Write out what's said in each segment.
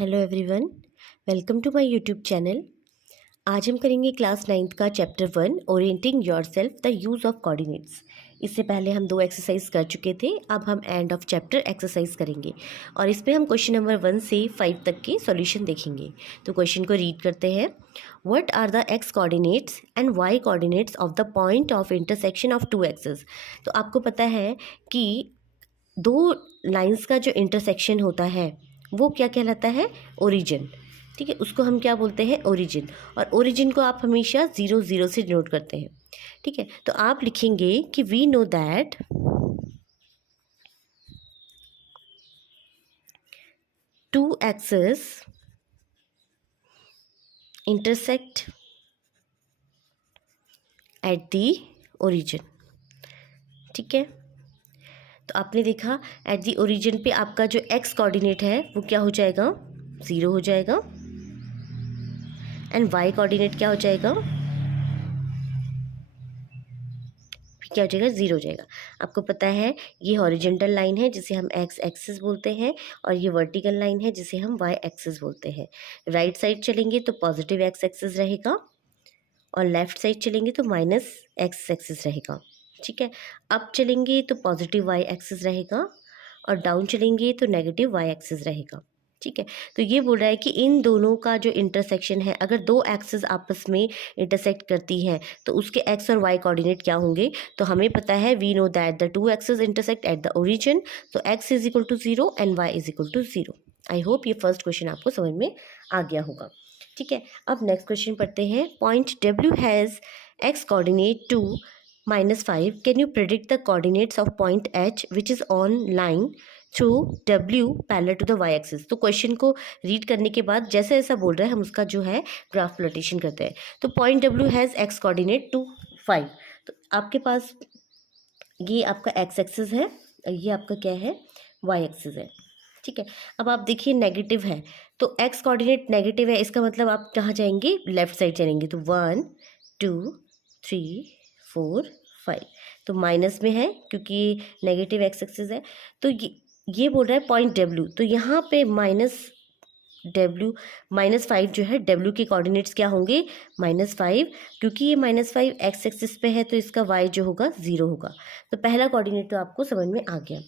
Hello everyone, welcome to my YouTube channel. आज हम करेंगे क्लास 9th का chapter 1 orienting yourself the use of coordinates. इससे पहले हम 2 एक्सरसाइज कर चुके थे। अब हम एंड ऑफ चैप्टर एक्सरसाइज करेंगे और इसमें हम क्वेश्चन नंबर 1 से 5 तक के सॉल्यूशन देखेंगे। तो क्वेश्चन को रीड करते हैं। What are the X coordinates and Y coordinates of the point of intersection of two axes. तो आपको पता है कि दो लाइंस का जो इंटरसेक्शन होता है वो क्या कहलाता है? ओरिजिन। ठीक है, उसको हम क्या बोलते हैं? ओरिजिन। और ओरिजिन को आप हमेशा 0 0 से डिनोट करते हैं। ठीक है, तो आप लिखेंगे कि we know that two axes intersect at the origin. ठीक है, तो आपने देखा एट दी ओरिजिन पे आपका जो एक्स कोऑर्डिनेट है वो क्या हो जाएगा? 0 हो जाएगा। एंड वाई कोऑर्डिनेट क्या हो जाएगा? क्या हो जाएगा? 0 हो जाएगा। आपको पता है ये हॉरिजेंटल लाइन है जिसे हम एक्स एक्सिस बोलते हैं और ये वर्टिकल लाइन है जिसे हम वाई एक्सिस बोलते हैं। राइट साइड चलेंगे तो पॉजिटिव एक्स एक्सिस रहेगा और लेफ्ट साइड चलेंगे तो माइनस एक्स एक्सिस रहेगा। ठीक है, अप चलेंगे तो पॉजिटिव वाई एक्सिस रहेगा और डाउन चलेंगे तो नेगेटिव वाई एक्सिस रहेगा। ठीक है, तो ये बोल रहा है कि इन दोनों का जो इंटरसेक्शन है, अगर दो एक्सिस आपस में इंटरसेक्ट करती हैं तो उसके एक्स और वाई कोऑर्डिनेट क्या होंगे? तो हमें पता है we know that the two axis intersect at the origin. तो x is equal to 0 and y is equal to 0। I hope ये फर्स्ट क्वेश्चन आपको समझ में आ गया होगा। ठीक है, अब नेक्स्ट क्वेश्चन पढ़ते हैं। Point W has X coordinate 2 -5. Can you predict the coordinates of point H which is on line through W parallel to the Y axis. तो क्वेश्चन को रीड करने के बाद जैसे ऐसा बोल रहा है हम उसका जो है ग्राफ प्लॉटेशन करते हैं। तो point W has X coordinate 2 5। तो आपके पास ये आपका एक्स एक्सिस है और ये आपका क्या है? वाई एक्सिस है। ठीक है, अब आप देखिए नेगेटिव है तो एक्स कोऑर्डिनेट नेगेटिव है, इसका मतलब आप कहाँ जाएंगे? लेफ्ट साइड चलेंगे। तो 1 2 3 4 5 तो माइनस में है क्योंकि नेगेटिव एक्स एक्सिस है। तो ये बोल रहा है पॉइंट डब्ल्यू, तो यहाँ पे -5 जो है डब्ल्यू के कोऑर्डिनेट्स क्या होंगे? -5। क्योंकि ये -5 एक्स एक्सिस पे है तो इसका वाई जो होगा 0 होगा। तो पहला कोऑर्डिनेट तो आपको समझ में आ गया।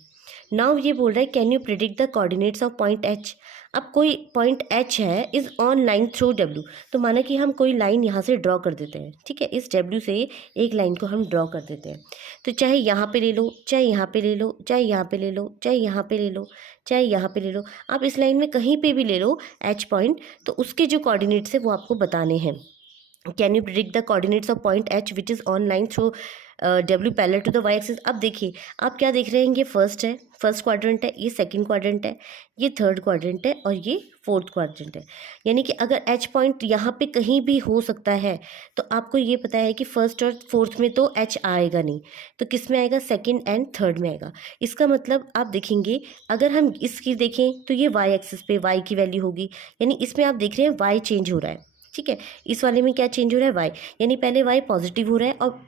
नाउ ये बोल रहा है can you predict the coordinates of point H. अब कोई पॉइंट एच है is on line through W. तो माना कि हम कोई लाइन यहाँ से ड्रॉ कर देते हैं। ठीक है, इस डब्ल्यू से एक लाइन को हम ड्रॉ कर देते हैं। तो चाहे यहाँ पे ले लो, चाहे यहाँ पे ले लो, चाहे यहाँ पे ले लो, चाहे यहाँ पे ले लो, चाहे यहाँ पे ले लो, आप इस लाइन में कहीं पे भी ले लो एच पॉइंट, तो उसके जो कोऑर्डिनेट्स है वो आपको बताने हैं। Can you predict the coordinates of point H which is on line through W parallel to the Y axis. अब देखिए आप क्या देख रहे हैं? ये फर्स्ट है, फर्स्ट क्वाड्रेंट है, ये सेकंड क्वाड्रेंट है, ये थर्ड क्वाड्रेंट है और ये फोर्थ क्वाड्रेंट है। यानी कि अगर एच पॉइंट यहाँ पे कहीं भी हो सकता है तो आपको ये पता है कि फर्स्ट और फोर्थ में तो एच आएगा नहीं, तो किस में आएगा? सेकंड एंड थर्ड में आएगा। इसका मतलब आप देखेंगे अगर हम इसकी देखें तो ये वाई एक्सिस पे वाई की वैल्यू होगी, यानी इसमें आप देख रहे हैं वाई चेंज हो रहा है। ठीक है, इस वाले में क्या चेंज हो रहा है? वाई, यानी पहले वाई पॉजिटिव हो रहा है और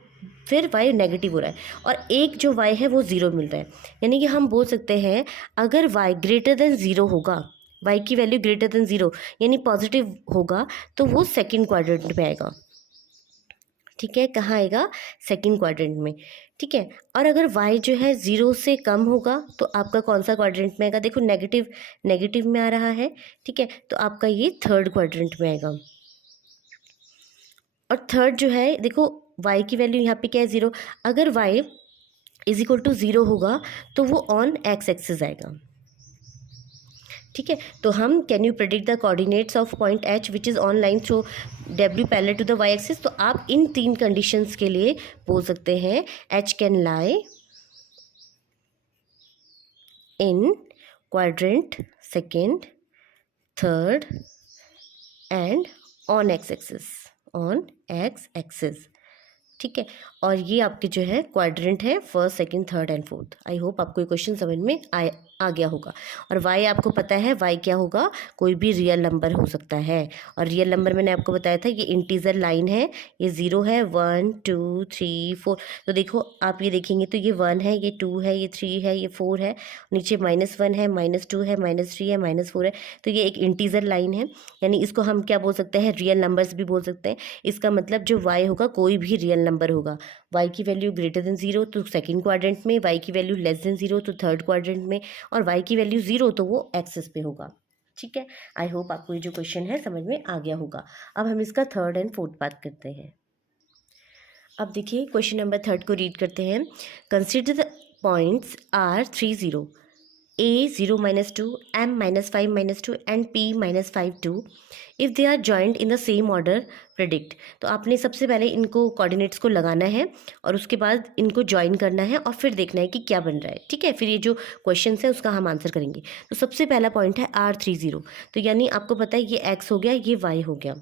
फिर वाई नेगेटिव हो रहा है और एक जो वाई है वो 0 मिल रहा है। यानी कि हम बोल सकते हैं अगर वाई ग्रेटर देन 0 होगा, वाई की वैल्यू ग्रेटर देन 0 यानी पॉजिटिव होगा, तो वो सेकंड क्वाड्रेंट में आएगा। ठीक है, कहाँ आएगा? सेकंड क्वाड्रेंट में। ठीक है, और अगर y जो है 0 से कम होगा तो आपका कौन सा क्वाड्रेंट में आएगा? देखो नेगेटिव नेगेटिव में आ रहा है। ठीक है, तो आपका ये थर्ड क्वाड्रेंट में आएगा। और थर्ड जो है देखो y की वैल्यू यहाँ पे क्या है? 0। अगर y इज इक्वल टू 0 होगा तो वो ऑन एक्स एक्सिस आएगा। ठीक है, तो हम can you predict the coordinates of point H which is on line through W parallel to the Y axis. तो आप इन 3 कंडीशंस के लिए बोल सकते हैं H can lie in quadrant second, third and on x axis, on x axis. ठीक है, और ये आपके जो है क्वाड्रेंट है first second third and fourth. I hope आपको ये क्वेश्चन समझ में आ गया होगा। और y आपको पता है y क्या होगा, कोई भी रियल नंबर हो सकता है। और रियल नंबर मैंने आपको बताया था ये इंटीजर लाइन है, ये 0 है, 1 2 3 4। तो देखो आप ये देखेंगे तो ये 1 है, ये 2 है, ये 3 है, ये 4 है, नीचे -1 है, -2 है, -3 है, -4 है। तो ये एक इंटीजर लाइन है, यानी इसको हम क्या बोल सकते हैं, रियल नंबर्स भी बोल सकते हैं। इसका मतलब जो y होगा कोई भी रियल नंबर होगा। y की वैल्यू ग्रेटर देन 0 तो सेकेंड क्वाड्रेंट में, y की वैल्यू लेस देन 0 तो थर्ड क्वाड्रेंट में, और y की वैल्यू 0 तो वो एक्सिस पे होगा। ठीक है, आई होप आपको ये जो क्वेश्चन है समझ में आ गया होगा। अब हम इसका थर्ड एंड फोर्थ पार्ट करते हैं। अब देखिए क्वेश्चन नंबर थर्ड को रीड करते हैं। Consider the points are 3 0, a 0 -2, m -5 -2 and p -5 2 if they are joint in the same order predict. तो आपने सबसे पहले इनको कोऑर्डिनेट्स को लगाना है और उसके बाद इनको ज्वाइन करना है और फिर देखना है कि क्या बन रहा है। ठीक है, फिर ये जो क्वेश्चन है उसका हम आंसर करेंगे। तो सबसे पहला पॉइंट है R3 0, तो यानी आपको पता है ये x हो गया, ये y हो गया।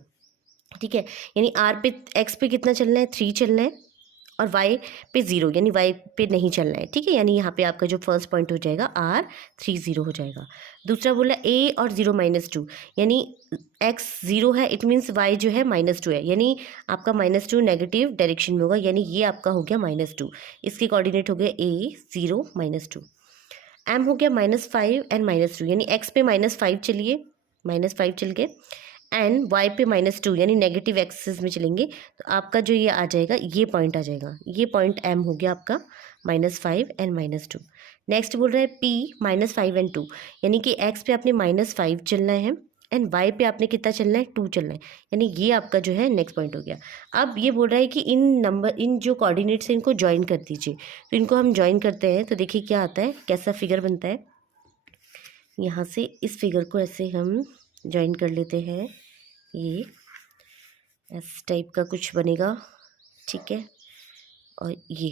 ठीक है, यानी r पे x पे कितना चलना है, 3 चलना है, और y पे 0 यानी y पे नहीं चलना है। ठीक है, यानी यहाँ पे आपका जो फर्स्ट पॉइंट हो जाएगा R3 0 हो जाएगा। दूसरा बोला a और 0 -2, यानी x 0 है, इट मीन्स y जो है -2 है, यानी आपका -2 नेगेटिव डायरेक्शन में होगा, यानी ये आपका हो गया -2। इसके कोऑर्डिनेट हो गए a 0 -2। m हो गया -5 एंड -2, यानी x पे -5 चलिए, -5 चल गए, एंड y पे -2 यानी नेगेटिव एक्सिस में चलेंगे, तो आपका जो ये आ जाएगा, ये पॉइंट आ जाएगा, ये पॉइंट m हो गया आपका -5 एंड -2। नेक्स्ट बोल रहा है p -5 एंड 2, यानी कि x पे आपने -5 चलना है एंड y पे आपने कितना चलना है, 2 चलना है, यानी ये आपका जो है नेक्स्ट पॉइंट हो गया। अब ये बोल रहा है कि इन जो कोऑर्डिनेट्स हैं इनको ज्वाइन कर दीजिए। तो इनको हम ज्वाइन करते हैं तो देखिए क्या आता है, कैसा फिगर बनता है। यहाँ से इस फिगर को ऐसे हम ज्वाइन कर लेते हैं, ये इस टाइप का कुछ बनेगा। ठीक है, और ये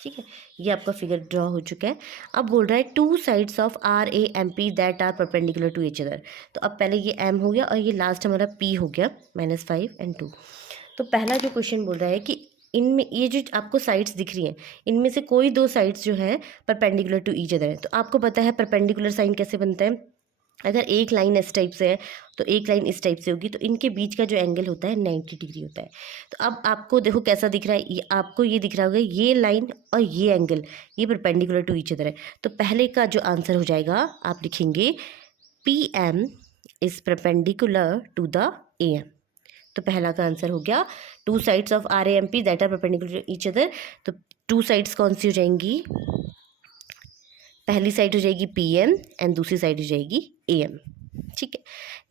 ठीक है, ये आपका फिगर ड्रॉ हो चुका है। अब बोल रहा है 2 sides of RAMP that are perpendicular to each other. तो अब पहले ये m हो गया और ये लास्ट हमारा p हो गया, -5 एंड 2। तो पहला जो क्वेश्चन बोल रहा है कि इनमें ये जो आपको साइड्स दिख रही हैं, इनमें से कोई 2 साइड्स जो है परपेंडिकुलर टू ईच अदर है। तो आपको पता है परपेंडिकुलर साइन कैसे बनता है, अगर एक लाइन इस टाइप से है तो एक लाइन इस टाइप से होगी, तो इनके बीच का जो एंगल होता है 90 डिग्री होता है। तो अब आपको देखो कैसा दिख रहा है, आपको ये दिख रहा होगा, ये लाइन और ये एंगल ये परपेंडिकुलर टू ईच अदर है। तो पहले का जो आंसर हो जाएगा, आप लिखेंगे PM is perpendicular to the AM। तो पहला का आंसर हो गया 2 sides of RAMP that are perpendicular to each other. तो 2 साइड्स कौन सी हो जाएंगी, पहली साइड हो जाएगी PM एंड दूसरी साइड हो जाएगी AM। ठीक है,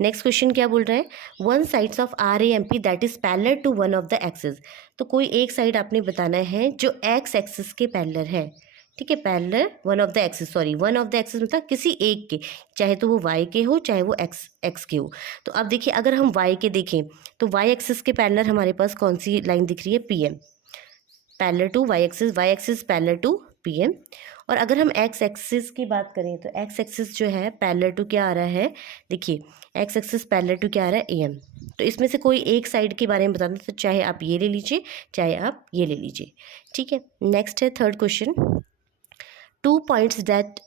नेक्स्ट क्वेश्चन क्या बोल रहा है, 1 sides of RAMP that is parallel to one of the axis. तो कोई एक साइड आपने बताना है जो x एक्सिस के पैरेलल है। ठीक है, parallel one of the axis, sorry one of the axis मतलब किसी एक के, चाहे तो वो y के हो चाहे वो x के हो। तो अब देखिए अगर हम y के देखें तो y एक्सिस के पैरेलल हमारे पास कौन सी लाइन दिख रही है, PM, parallel to y axis parallel to PM। और अगर हम x एक्सिस की बात करें तो x एक्सिस जो है पैरेलल टू क्या आ रहा है, देखिए x एक्सिस पैरेलल टू क्या आ रहा है, AM। तो इसमें से कोई एक साइड के बारे में बताना, तो चाहे आप ये ले लीजिए चाहे आप ये ले लीजिए। ठीक है, नेक्स्ट है third question, 2 points that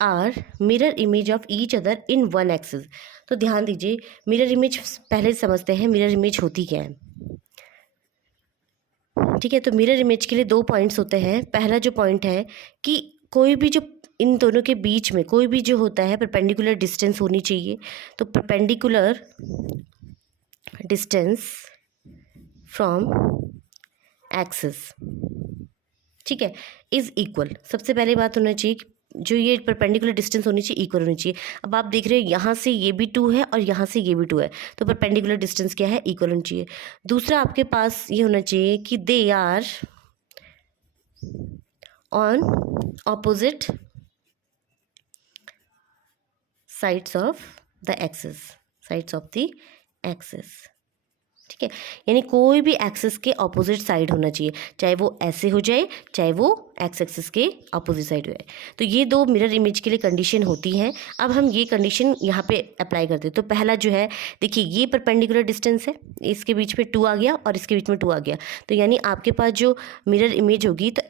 are mirror image of each other in one axis. तो ध्यान दीजिए, मिरर इमेज पहले समझते हैं, मिरर इमेज होती क्या है। ठीक है, तो मिरर इमेज के लिए 2 पॉइंट्स होते हैं। पहला जो पॉइंट है कि कोई भी जो इन दोनों के बीच में कोई भी जो होता है परपेंडिकुलर डिस्टेंस होनी चाहिए। तो परपेंडिकुलर डिस्टेंस फ्रॉम एक्सिस, ठीक है, इज इक्वल। सबसे पहले बात होना चाहिए कि जो ये परपेंडिकुलर डिस्टेंस होनी चाहिए इक्वल होनी चाहिए। अब आप देख रहे हो यहाँ से ये भी 2 है और यहाँ से ये भी 2 है, तो परपेंडिकुलर डिस्टेंस क्या है, इक्वल होनी चाहिए। दूसरा आपके पास ये होना चाहिए कि they are on opposite sides of the axis, sides of the axis. ठीक है, यानी कोई भी एक्सिस के ऑपोजिट साइड होना चाहिए, चाहे वो ऐसे हो जाए चाहे वो एक्स एक्सिस के ऑपोजिट साइड हो जाए। तो ये 2 मिरर इमेज के लिए कंडीशन होती हैं। अब हम ये कंडीशन यहाँ पे अप्लाई करते हैं। तो पहला जो है, देखिए ये परपेंडिकुलर डिस्टेंस है, इसके बीच में 2 आ गया और इसके बीच में 2 आ गया, तो यानी आपके पास जो मिरर इमेज होगी तो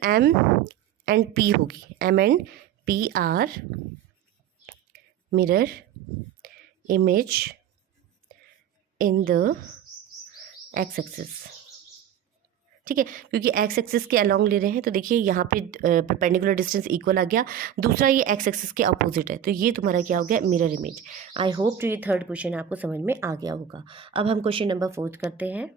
एंड पी होगी, M and P are mirror image in the X axis. ठीक है, क्योंकि एक्स एक्सिस के अलोंग ले रहे हैं तो देखिए यहाँ पे परपेंडिकुलर डिस्टेंस इक्वल आ गया। दूसरा ये एक्स एक्सिस के अपोजिट है, तो ये तुम्हारा क्या हो गया, मिरर इमेज। आई होप जो ये थर्ड क्वेश्चन आपको समझ में आ गया होगा। अब हम क्वेश्चन नंबर 4 करते हैं।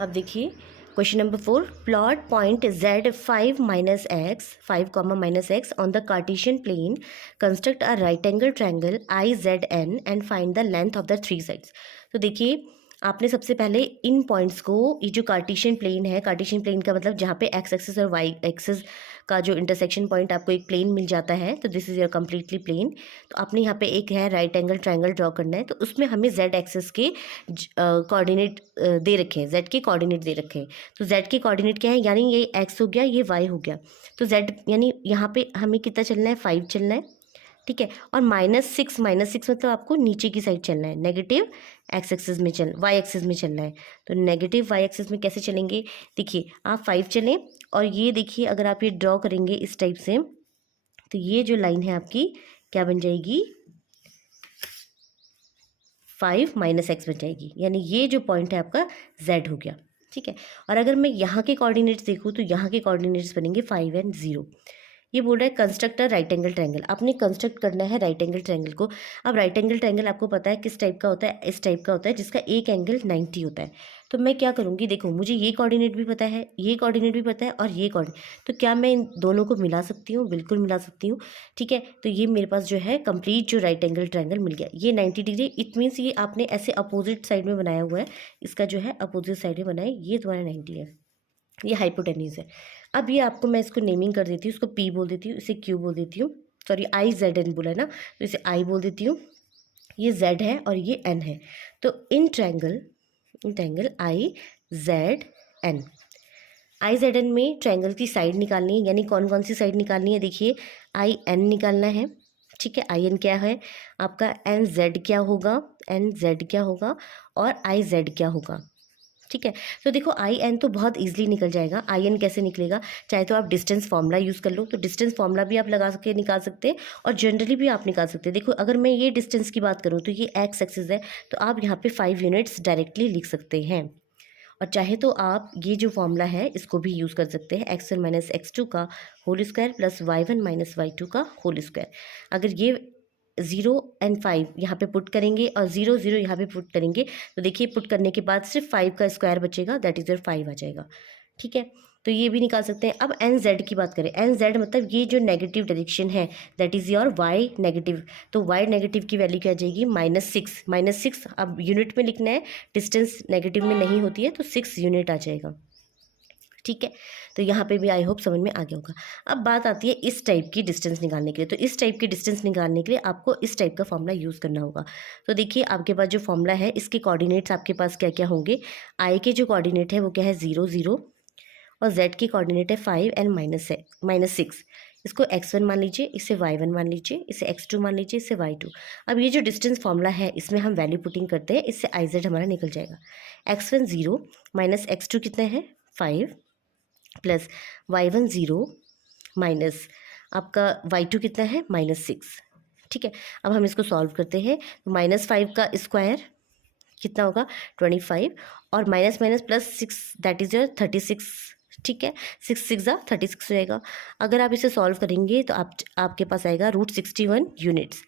अब देखिए question number 4, plot point z 5 minus X 5 comma minus X on the Cartesian plane, construct a right angle triangle I Z N and find the length of the three sides. तो देखिए आपने सबसे पहले इन points को, ये जो Cartesian plane है, Cartesian plane का मतलब जहाँ पे एक्स एक्सिस और वाई एक्सिस का जो इंटरसेक्शन पॉइंट आपको एक प्लेन मिल जाता है, तो this is your completely plane. तो आपने यहाँ पे एक है राइट एंगल ट्रायंगल ड्रॉ करना है, तो उसमें हमें जेड एक्सिस के कोऑर्डिनेट दे रखे हैं, जेड के कोऑर्डिनेट दे रखे हैं। तो जेड के कोऑर्डिनेट क्या है, यानी ये एक्स हो गया, ये वाई हो गया। तो जेड यानी यहाँ पे हमें कितना चलना है, 5 चलना है। ठीक है, और -6 मतलब आपको नीचे की साइड चलना है, नेगेटिव एक्स एक्सिस में वाई एक्सिस में चलना है। तो नेगेटिव वाई एक्सिस में कैसे चलेंगे, देखिए आप 5 चलें और ये देखिए अगर आप ये ड्रॉ करेंगे इस टाइप से, तो ये जो लाइन है आपकी क्या बन जाएगी, 5 माइनस एक्स बन जाएगी, यानी ये जो पॉइंट है आपका z हो गया। ठीक है, और अगर मैं यहाँ के कोऑर्डिनेट्स देखूँ तो यहाँ के कोऑर्डिनेट्स बनेंगे 5 एंड 0। ये बोल रहा है construct a right angle triangle, आपने कंस्ट्रक्ट करना है राइट एंगल ट्रायंगल को। अब राइट एंगल ट्रायंगल आपको पता है किस टाइप का होता है, इस टाइप का होता है जिसका एक एंगल 90 होता है। तो मैं क्या करूँगी, देखो मुझे ये कोऑर्डिनेट भी पता है, ये कोऑर्डिनेट भी पता है और ये कोऑर्डिनेट, तो क्या मैं इन दोनों को मिला सकती हूँ, बिल्कुल मिला सकती हूँ। ठीक है, तो ये मेरे पास जो है कंप्लीट जो राइट एंगल ट्रायंगल मिल गया, ये 90 डिग्री, इट मीन्स ये आपने ऐसे अपोजिट साइड में बनाया हुआ है, इसका जो है अपोजिट साइड में बनाया, ये तुम्हारा 90 है, ये हाइपोटेन्यूज है। अब ये आपको मैं इसको नेमिंग कर देती हूँ, इसको पी बोल देती हूँ, इसे क्यू बोल देती हूँ, सॉरी आई जेड एन बोला है ना, तो इसे आई बोल देती हूँ, ये जेड है और ये एन है। तो in triangle I Z N, I Z N में ट्रायंगल की साइड निकालनी है, यानी कौन कौन सी साइड निकालनी है, देखिए आई एन निकालना है। ठीक है, आई एन क्या है आपका, एन जेड क्या होगा, एन जेड क्या होगा और आई जेड क्या होगा। ठीक है, तो देखो आई एन तो बहुत इजीली निकल जाएगा। आई एन कैसे निकलेगा, चाहे तो आप डिस्टेंस फार्मूला यूज़ कर लो, तो डिस्टेंस फार्मूला भी आप लगा के निकाल सकते हैं और जनरली भी आप निकाल सकते हैं। देखो अगर मैं ये डिस्टेंस की बात करूँ तो ये एक्स एक्सिस है, तो आप यहाँ पे 5 यूनिट्स डायरेक्टली लिख सकते हैं। और चाहे तो आप ये जो फॉर्मूला है इसको भी यूज़ कर सकते हैं, x1 माइनस x2 का whole square plus y1 minus y2 का होल स्क्वायर। अगर ये 0 एंड 5 यहाँ पे पुट करेंगे और 0 0 यहाँ पे पुट करेंगे, तो देखिए पुट करने के बाद सिर्फ 5 का स्क्वायर बचेगा, दैट इज़ योर 5 आ जाएगा। ठीक है, तो ये भी निकाल सकते हैं। अब एन जेड की बात करें, एन जेड मतलब ये जो नेगेटिव डायरेक्शन है, that is your Y negative. तो वाई नेगेटिव की वैल्यू क्या आ जाएगी, -6। अब यूनिट में लिखना है, डिस्टेंस नेगेटिव में नहीं होती है, तो 6 यूनिट आ जाएगा। ठीक है, तो यहाँ पे भी आई होप समझ में आ गया होगा। अब बात आती है इस टाइप की डिस्टेंस निकालने के लिए, तो इस टाइप की डिस्टेंस निकालने के लिए आपको इस टाइप का फॉर्मूला यूज़ करना होगा। तो देखिए आपके पास जो फॉर्मूला है, इसके कोऑर्डिनेट्स आपके पास क्या क्या होंगे, आई के जो कोऑर्डिनेट है वो क्या है 0 0 और जेड की कोऑर्डिनेट है 5 एंड -6। इसको x1 मान लीजिए, इसे y1 मान लीजिए, इसे x2 मान लीजिए, इसे y2। अब ये जो डिस्टेंस फॉर्मूला है इसमें हम वैल्यू पुटिंग करते हैं, इससे आई जेड हमारा निकल जाएगा। x1 0 माइनस x2 कितना है 5 प्लस y1 0 माइनस आपका y2 कितना है -6। ठीक है, अब हम इसको सॉल्व करते हैं, तो -5 का स्क्वायर कितना होगा 25 और minus minus plus 6 that is your 36। ठीक है, 6 6 36 हो जाएगा। अगर आप इसे सॉल्व करेंगे तो आपके पास आएगा √61 यूनिट्स।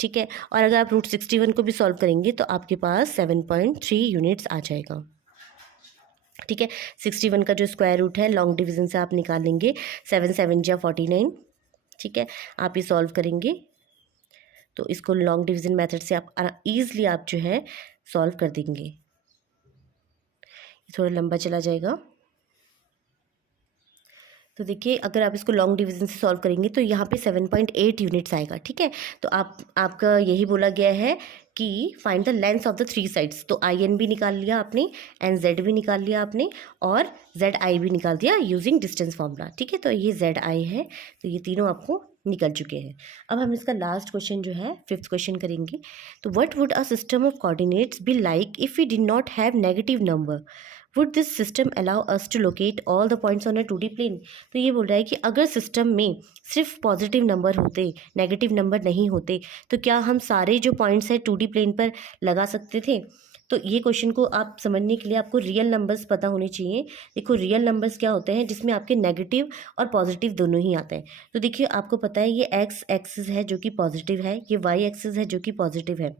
ठीक है, और अगर आप √61 को भी सॉल्व करेंगे तो आपके पास 7.3 यूनिट्स आ जाएगा। ठीक है, 61 का जो स्क्वायर रूट है लॉन्ग डिवीजन से आप निकाल लेंगे, 7 7 जा 49। ठीक है, आप ये सॉल्व करेंगे तो इसको लॉन्ग डिवीजन मेथड से आप ईज़िली आप जो है सॉल्व कर देंगे। थोड़ा लंबा चला जाएगा, तो देखिए अगर आप इसको लॉन्ग डिवीजन से सॉल्व करेंगे तो यहाँ पे 7.8 यूनिट्स आएगा। ठीक है, तो आपका यही बोला गया है कि find the length of the three sides. तो आई एन भी निकाल लिया आपने, एन जेड भी निकाल लिया आपने और जेड आई भी निकाल दिया यूजिंग डिस्टेंस फॉर्मूला। ठीक है, तो ये जेड आई है, तो ये तीनों आपको निकल चुके हैं। अब हम इसका लास्ट क्वेश्चन जो है 5th क्वेश्चन करेंगे। तो what would a system of coordinates be like if we did not have negative number would this system allow us to locate all the points on a 2D plane. तो ये बोल रहा है कि अगर system में सिर्फ पॉजिटिव नंबर होते, नेगेटिव नंबर नहीं होते, तो क्या हम सारे जो पॉइंट्स हैं 2D प्लेन पर लगा सकते थे। तो ये क्वेश्चन को आप समझने के लिए आपको रियल नंबर्स पता होने चाहिए। देखो रियल नंबर्स क्या होते हैं, जिसमें आपके नेगेटिव और पॉजिटिव दोनों ही आते हैं। तो देखिए आपको पता है ये एक्स एक्सिस है जो कि पॉजिटिव है, ये वाई एक्सिस है जो कि पॉजिटिव है।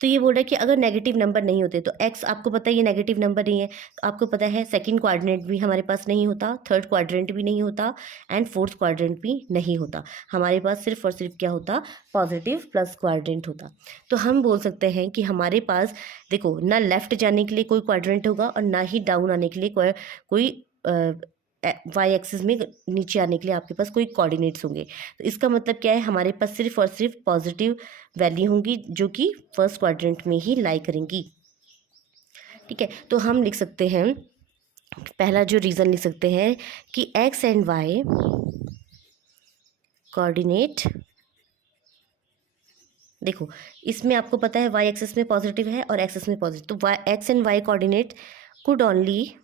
तो ये बोल रहा है कि अगर नेगेटिव नंबर नहीं होते, तो एक्स आपको पता है ये नेगेटिव नंबर नहीं है, तो आपको पता है सेकंड क्वाड्रेंट भी हमारे पास नहीं होता, थर्ड क्वाड्रेंट भी नहीं होता, एंड फोर्थ क्वाड्रेंट भी नहीं होता। हमारे पास सिर्फ और सिर्फ क्या होता, पॉजिटिव प्लस क्वाड्रेंट होता। तो हम बोल सकते हैं कि हमारे पास देखो ना लेफ्ट जाने के लिए कोई क्वाड्रेंट होगा और ना ही डाउन आने के लिए कोई वाई एक्सिस में नीचे आने के लिए आपके पास कोई कोऑर्डिनेट्स होंगे। तो इसका मतलब क्या है, हमारे पास सिर्फ और सिर्फ पॉजिटिव वैल्यू होंगी जो कि फर्स्ट क्वाड्रेंट में ही लाई करेंगी। ठीक है, तो हम लिख सकते हैं, पहला जो रीज़न लिख सकते हैं कि एक्स एंड वाई कोऑर्डिनेट, देखो इसमें आपको पता है वाई एक्सिस में पॉजिटिव है और एक्सिस में पॉजिटिव, तो Y X and Y coordinate could only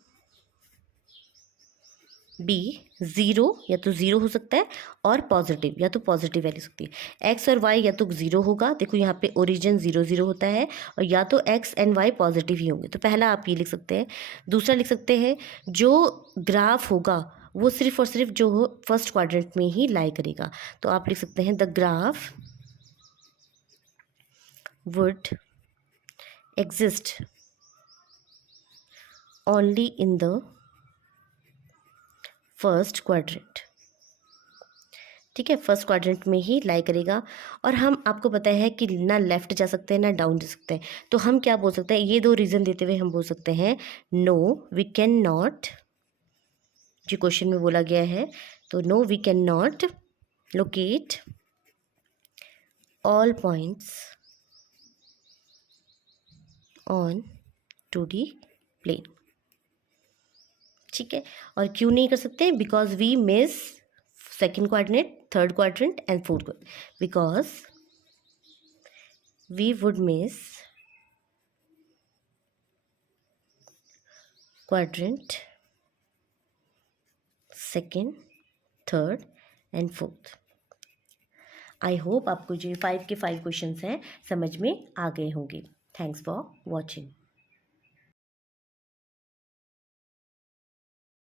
be zero, या तो ज़ीरो हो सकता है, और पॉजिटिव, या तो पॉजिटिव वैल्यू सकती है। एक्स और वाई या तो ज़ीरो होगा, देखो यहाँ पे ओरिजिन 0 0 होता है, और या तो एक्स एंड वाई पॉजिटिव ही होंगे। तो पहला आप ये लिख सकते हैं। दूसरा लिख सकते हैं जो ग्राफ होगा वो सिर्फ और सिर्फ जो हो फर्स्ट क्वाड्रेंट में ही लाई करेगा। तो आप लिख सकते हैं the graph would exist only in the first quadrant. ठीक है, फर्स्ट क्वाड्रेंट में ही लाई करेगा। और हम आपको पता है कि ना लेफ्ट जा सकते हैं ना डाउन जा सकते हैं, तो हम क्या बोल सकते हैं, ये दो रीज़न देते हुए हम बोल सकते हैं नो वी कैन नॉट, जो क्वेश्चन में बोला गया है, तो no we can not locate all points on 2D plane. ठीक है, और क्यों नहीं कर सकते, because we miss second quadrant, third quadrant and fourth quadrant, because we would miss quadrant second, third and fourth। I hope आपको जो 5 के 5 क्वेश्चंस हैं समझ में आ गए होंगे। Thanks for watching.